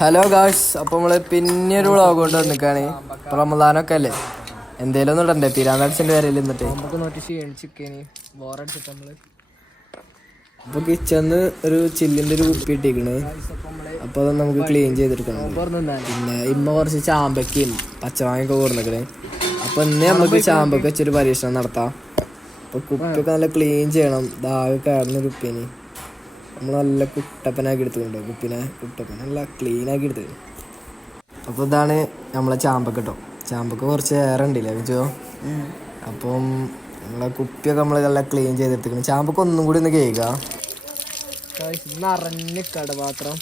Hello guys, അപ്പോൾ നമ്മൾ പിന്നെ ഒരു വ്ളോഗ് കൊണ്ട് വന്നിക്കാണ്. ഇപ്പോൾ റമദാനൊക്കെ അല്ലേ, എന്തേലും ഒന്നും ഇടണ്ടേ? പിരാന്തടിച്ചിൻ്റെ വരയിൽ നിന്നിട്ട് നമുക്ക് നോക്കി ക്ഷീണിച്ചിരിക്കേന് ബോറടിച്ചിട്ട് നമ്മൾ അപ്പോൾ കിച്ചണിന്ന് ഒരു ചില്ലിൻ്റെ ഒരു കുപ്പി ഇട്ടിരിക്കണ്. അപ്പോൾ അത് നമുക്ക് ക്ലീൻ ചെയ്തെടുക്കണം. പിന്നെ ഇമ്മ കുറച്ച് ചാമ്പയ്ക്കും പച്ചമാങ്ങയൊക്കെ കൊടുന്നിക്കണേ. അപ്പോൾ ഇന്ന് നമുക്ക് ചാമ്പയ്ക്ക് വെച്ചൊരു പരീക്ഷണം നടത്താം. അപ്പോൾ കുപ്പിയൊക്കെ നല്ല ക്ലീൻ ചെയ്യണം. ദാഹം കയറുന്ന കുപ്പീന് നമ്മൾ നല്ല കുട്ടപ്പനാക്കി എടുത്തുകൊണ്ടോ. കുട്ടപ്പന നല്ല ക്ലീനാക്കി എടുത്തത്. അപ്പോൾ ഇതാണ് നമ്മളെ ചാമ്പക്ക കേട്ടോ. ചാമ്പക്ക കുറച്ച് ഏറെ ഉണ്ടല്ലേ വെച്ചോ. അപ്പം നമ്മളെ കുപ്പിയൊക്കെ നമ്മൾ നല്ല ക്ലീൻ ചെയ്തെടുത്തിക്കണം. ചാമ്പക്ക ഒന്നും കൂടി ഒന്ന് കേൾക്കുക. നിറഞ്ഞ കടപാത്രം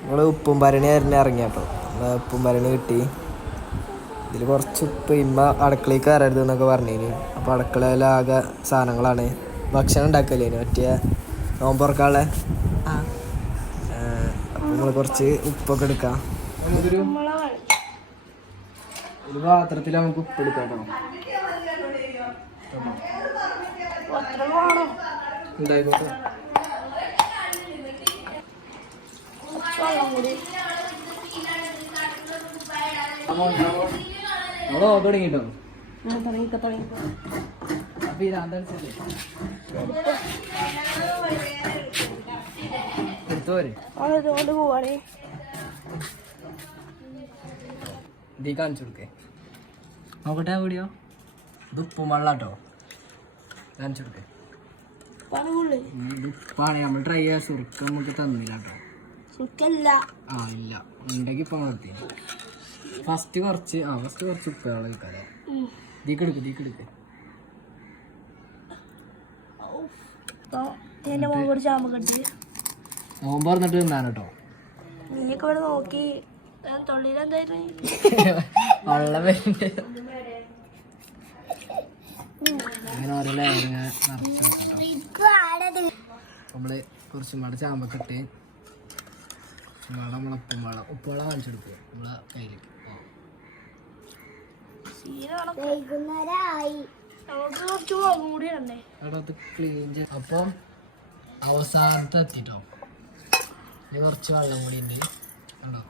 നമ്മൾ ഉപ്പും ഭരണി ഇറങ്ങിയ കേട്ടോ. നമ്മളെ ഉപ്പും ഭരണി കിട്ടി. ഇതിൽ കുറച്ച് ഉപ്പ് ഇമ്മ അടുക്കളയ്ക്ക് കയറരുത് എന്നൊക്കെ പറഞ്ഞിന്. അപ്പോൾ അടുക്കളയിലാകെ സാധനങ്ങളാണ്, ഭക്ഷണം ഉണ്ടാക്കല്ലേന് മറ്റേ നോമ്പ് തുറക്കാനുള്ള. അപ്പോൾ നമ്മൾ കുറച്ച് ഉപ്പൊക്കെ എടുക്കാം. ഒരു പാത്രത്തിൽ നമുക്ക് ഉപ്പ് എടുക്കാം കേട്ടോ. ഉണ്ടായിക്കോട്ടെ. തുടങ്ങിട്ടോ. ഇതീ കാണിച്ചു കൊടുക്കേ നോക്കട്ടെ. വീഡിയോ ഇത് ഉപ്പും വെള്ളാട്ടോ. കാണിച്ചു കൊടുക്കേ. ഉപ്പാണ് നമ്മൾ ട്രൈ ചെയ്യാൻ. സുർക്ക നമുക്ക് തന്നില്ല കേട്ടോ. ഇല്ല ഉണ്ടെങ്കിൽ ഇപ്പൊ നിർത്തി. ഫസ്റ്റ് കുറച്ച് ഉപ്പ് വെള്ളം കഴിക്കാതെ ദീക്കെടുക്ക്. നോമ്പ് പറഞ്ഞിട്ട് തിന്നാൻ കേട്ടോ. നോക്കി വെള്ളം വരുന്നുണ്ട്. അങ്ങനെ ഓരോ ലെയർ നിറച്ച് വെക്കാട്ടോ. നമ്മള് കുറച്ചും പാടെ ചാമ്പക്കിട്ട് നമ്മളെ ഉപ്പ് വെള്ളം കാണിച്ചെടുക്കുക നമ്മളെ കയ്യിലേക്ക്. അപ്പം അവസാനത്തെ എത്തിട്ടോ. ഇനി കുറച്ച് വെള്ളം കൂടി ഉണ്ട് കേട്ടോ.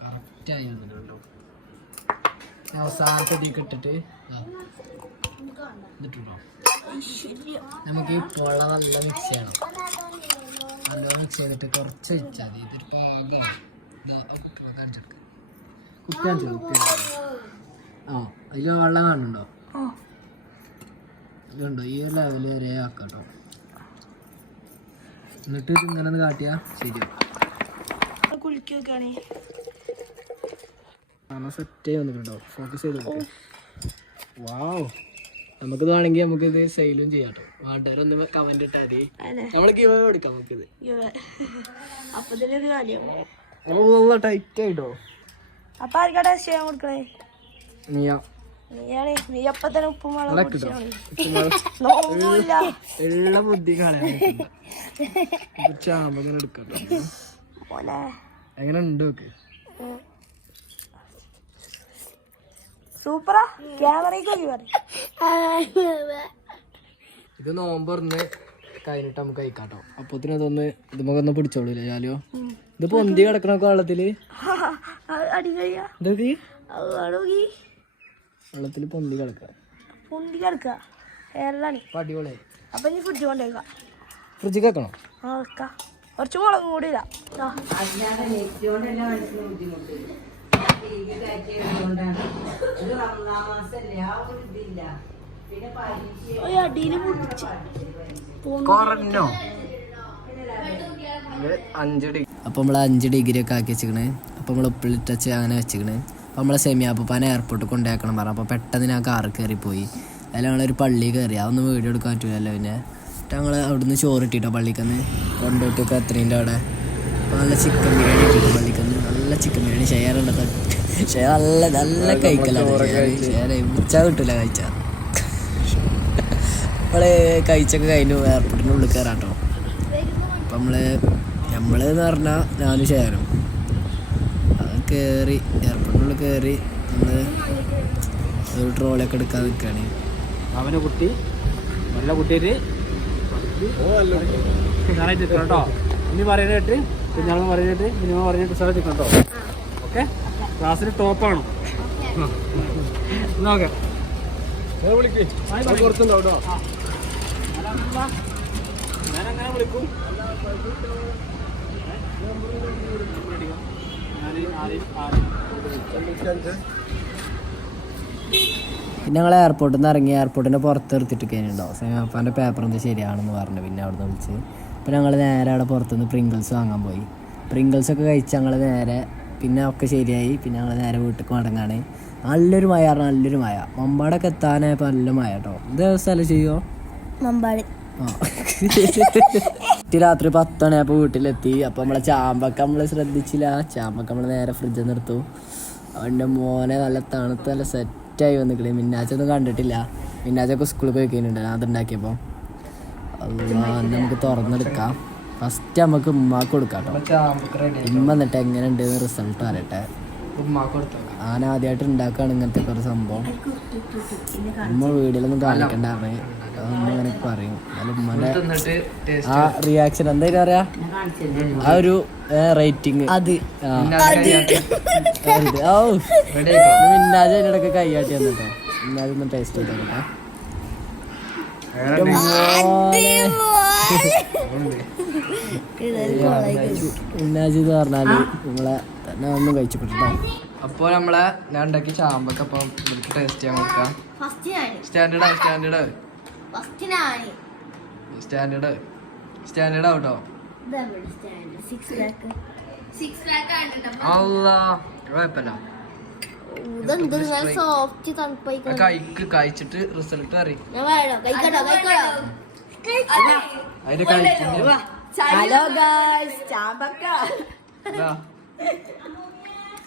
കറക്റ്റായി വന്നിട്ടുണ്ടോ. അവസാനത്തെ ഇതിക്ക് ഇട്ടിട്ട് ഇതിട്ടോ. നമുക്ക് ഈ പൊള നല്ല മിക്സ് ചെയ്യണം. നല്ല മിക്സ് ചെയ്തിട്ട് കുറച്ച് വെച്ചാൽ മതി. ഇതൊരു പാകമാണ്. കാണിച്ചെടുക്കുക. കുപ്പി അതിൽ വെള്ളം കാണുന്നുണ്ടോ? ഇതുണ്ടോ? ഈ ഒരു ലെവൽ വരെ ആക്കാട്ടോ. എന്നിട്ട് ഇങ്ങനെ ഒന്ന് കാട്ടിയാ ശരിയാവും. സെറ്റ് ആയി വന്നിട്ടുണ്ടോ? ഫോക്കസ് ചെയ്ത്. വാവ്, നമുക്കിത് വേണമെങ്കിൽ നമുക്കിത് സെയിലും ചെയ്യാം കേട്ടോ. വേണ്ടവരൊന്ന് കമന്റ് ഇട്ടാൽ മതി. നമ്മൾ ഗിവ് അവേ കൊടുക്കാം. നമുക്കിത് ടൈറ്റ് ആയിട്ടോ. അപ്പൊ ആർക്കാട്ടെ ചെയ്യാൻ കൊടുക്കണേ? നീ അപ്പൊ തന്നെ ഉപ്പും വെള്ളം ഉള്ള ബുദ്ധി കളയാൻ ചാമ്പങ്ങനെ എടുക്കട്ടോ. എങ്ങനെ ഉണ്ട് നോക്ക്. സൂപ്പറാ. ക്യാമറയ്ക്ക് ഇത് നോമ്പറന്ന് കഴിഞ്ഞിട്ട് നമുക്ക് കഴിക്കാട്ടോ. അപ്പത്തിന് അതൊന്ന് ഇത് നമുക്കൊന്ന് പിടിച്ചോളൂല്ലേ ചാലിയോ. ഇത് പൊന്തി കിടക്കണൊക്കെ വെള്ളത്തില്. വെള്ളത്തില് പൊന്തി കിടക്കുക. അടിപൊളി. അപ്പൊ ഇനി ഫ്രിഡ്ജ് കൊണ്ടേക്കാം. ഫ്രിഡ്ജിൽ വെക്കണോ? കുറച്ച് മുളക് കൂടി ഇടാം. അടിയിൽ കുറഞ്ഞോ? 5 ഡിഗ്രി. അപ്പോൾ നമ്മൾ 5 ഡിഗ്രി ഒക്കെ ആക്കി വെച്ചിക്കണ്. അപ്പോൾ നമ്മൾ ഉപ്പിലിട്ടച്ച് അങ്ങനെ വെച്ചിക്കണ്. അപ്പോൾ നമ്മളെ സെമിയാപ്പാനെ എയർപോർട്ടിൽ കൊണ്ടുപോക്കണം പറഞ്ഞു. അപ്പോൾ പെട്ടെന്ന് ഞാൻ കാറ് കയറിപ്പോയി. അതിൽ ഞങ്ങളൊരു പള്ളി കയറി. അതൊന്നും വീഡിയോ എടുക്കാൻ പറ്റില്ലല്ലോ. പിന്നെ ഞങ്ങൾ അവിടുന്ന് ചോറ് ഇട്ടിട്ടോ പള്ളിക്കന്ന് കൊണ്ടുപോയിട്ടൊക്കെ എത്രേൻ്റെ അവിടെ. അപ്പോൾ നല്ല ചിക്കൻ ബിരിയാണി ഇട്ടിട്ട് പള്ളിക്കന്ന്. നല്ല ചിക്കൻ ബിരിയാണി ഷെയറുള്ളത്. ഷെയർ നല്ല കഴിക്കലാണ്. ഷെയർ ഉച്ച കിട്ടില്ല കഴിച്ചാൽ. നമ്മൾ കഴിച്ചൊക്കെ കഴിഞ്ഞു എയർപോർട്ടിൻ്റെ ഉള്ളിൽ കയറാട്ടോ. അപ്പം നമ്മളെന്ന് പറഞ്ഞാൽ ഞാനും ഷെയറും കയറി എയർപോർട്ടിനുള്ളിൽ കയറി. നമ്മൾ ഒരു ട്രോളിയൊക്കെ എടുക്കാൻ നിൽക്കുകയാണ്. അവനെ കുട്ടി നല്ല കുട്ടിയിട്ട് കേട്ടോ. ഇനി പറയുന്നിട്ട് കുഞ്ഞാളും പറഞ്ഞിട്ട് മിനിമം പറഞ്ഞിട്ട് സ്ഥലം നിൽക്കണം കേട്ടോ. ഓക്കെ, ക്ലാസ്സിൽ ടോപ്പാണോ? നോക്കെ ഞാനങ്ങനെ വിളിക്കും. പിന്നെ ഞങ്ങൾ എയർപോർട്ടിൽ നിന്ന് ഇറങ്ങി എയർപോർട്ടിൻ്റെ പുറത്ത് നിർത്തിയിട്ട് കഴിഞ്ഞിട്ടുണ്ടോ സേമാപ്പാൻ്റെ പേപ്പർ എന്ത് ശരിയാണെന്ന് പറഞ്ഞു. പിന്നെ അവിടെ നിന്ന് വിളിച്ച് അപ്പോൾ ഞങ്ങൾ നേരെ അവിടെ പുറത്തുനിന്ന് പ്രിങ്കിൾസ് വാങ്ങാൻ പോയി. പ്രിങ്കിൾസൊക്കെ കഴിച്ച് ഞങ്ങൾ നേരെ പിന്നെ ഒക്കെ ശരിയായി. പിന്നെ ഞങ്ങൾ നേരെ വീട്ടിലേക്ക് മടങ്ങാണ്. നല്ലൊരു മഴ പറഞ്ഞാൽ നല്ലൊരു മഴ. മമ്പാടൊക്കെ എത്താനായപ്പോൾ നല്ല മഴ കേട്ടോ. ഇത് സ്ഥലം ചെയ്യുമോ? മമ്പാട്. രാത്രി 10 മണിയായപ്പോൾ വീട്ടിലെത്തി. അപ്പോൾ നമ്മളെ ചാമ്പക്ക നമ്മൾ ശ്രദ്ധിച്ചില്ല. ചാമ്പക്ക നമ്മൾ നേരെ ഫ്രിഡ്ജിൽ നിന്ന് എടുത്തു. അവൻ്റെ മോനെ നല്ല തണുത്ത് നല്ല സെറ്റായി വന്നിക്കണേ. മിന്നാച്ചൊന്നും കണ്ടിട്ടില്ല. മിന്നാച്ചൊക്കെ സ്കൂളിൽ പോയി കഴിഞ്ഞിട്ടുണ്ട് അതുണ്ടാക്കിയപ്പോൾ. അന്ന് നമുക്ക് തുറന്നെടുക്കാം. ഫസ്റ്റ് നമുക്ക് ഉമ്മാക്ക് കൊടുക്കാം കേട്ടോ. ഉമ്മ എന്നിട്ട് എങ്ങനെ ഉണ്ട് റിസൾട്ട് പറയട്ടെ. ഞാൻ ആദ്യമായിട്ട് ഉണ്ടാക്കുകയാണ് ഇങ്ങനത്തെ ഒരു സംഭവം. ഉമ്മ വീഡിയോയിലൊന്നും കാണിക്കണ്ടായിരുന്നു. അതൊന്നും അങ്ങനെ പറയും. എന്നാലും ഉമ്മൻ്റെ ആ റിയാക്ഷൻ എന്തായാലും പറയാ ആ ഒരു റേറ്റിംഗ് അത് മിന്നാജ് അതിനിടയ്ക്ക് കൈയാട്ടി വന്നിട്ടോ. മിന്നാജൊന്ന് ടേസ്റ്റ് ചെയ്തോട്ടെ. മിന്നാജ് എന്ന് പറഞ്ഞാല് നമ്മളെ തന്നെ ഒന്നും കഴിച്ചിട്ടോ. അപ്പോൾ നമ്മളെ ഞാൻ ഉണ്ടാക്കിയ ചാമ്പൊക്കെ അപ്പം ഇവർക്ക് ടേസ്റ്റ് ചെയ്യാൻ കൊടുക്കാം. സ്റ്റാൻഡേർഡ് ആവട്ടോ. കഴിച്ചിട്ട് റിസൾട്ട് അറിയും. അതിന്റെ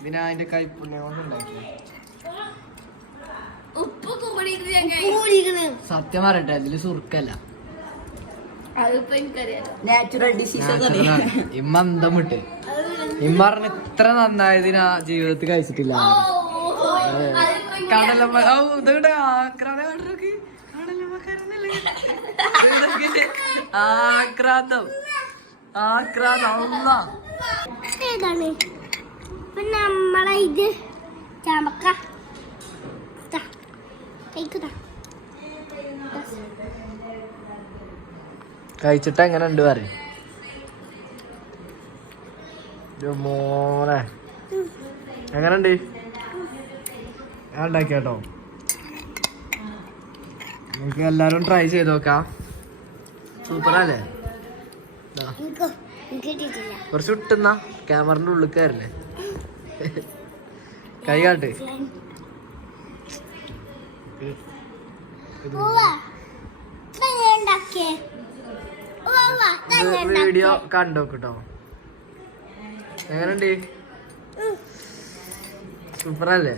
പിന്നെ അതിന്റെ കൈപ്പുണ്യം കൊണ്ട് ഉണ്ടാക്കി. സത്യം പറയട്ടെ അതില് സുർക്കല്ല, ഇമ്മ അന്തം വിട്ട്. ഇമ്മ പറഞ്ഞ ഇത്ര നന്നായതിന് ആ ജീവിതത്തിൽ കഴിച്ചിട്ടില്ല. നമ്മളെ ഇത് ചാമ്പക്ക കഴിച്ചിട്ട് എങ്ങനെ ഉണ്ട് പറയും മോനെ. എങ്ങനെയുണ്ട്? ഞാൻ ഉണ്ടാക്കിയാട്ടോ. നമുക്ക് എല്ലാരും ട്രൈ ചെയ്ത് നോക്കാം. സൂപ്പറല്ലേ? കുറച്ച് വിട്ടുന്ന ക്യാമറന്റെ ഉള്ളിൽ കയറില്ലേ? കൈ കാട്ട്. വീഡിയോ കണ്ടോക്കിട്ടോ. എങ്ങനെയുണ്ട്? സൂപ്പറല്ലേ?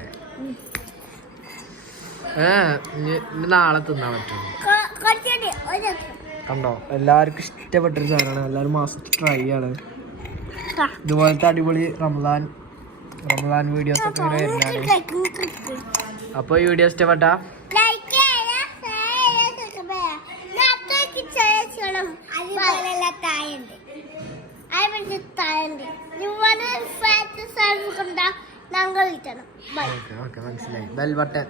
നാളെ തിന്നാൻ പറ്റും. കണ്ടോ, എല്ലാവർക്കും ഇഷ്ടപ്പെട്ടൊരു സാധനമാണ്. എല്ലാവരും മാസത്തിൽ ട്രൈ ആണ്. ഇതുപോലത്തെ അടിപൊളി റമദാൻ വീഡിയോസ് ഒക്കെ ഇങ്ങനെ വരുന്നതാണ്. അപ്പോൾ ഈ വീഡിയോ ഇഷ്ടപ്പെട്ട മനസ്സിലായി. ബെൽ ബട്ടൺ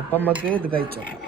അപ്പം നമുക്ക് ഇത് കഴിച്ചോക്കാം.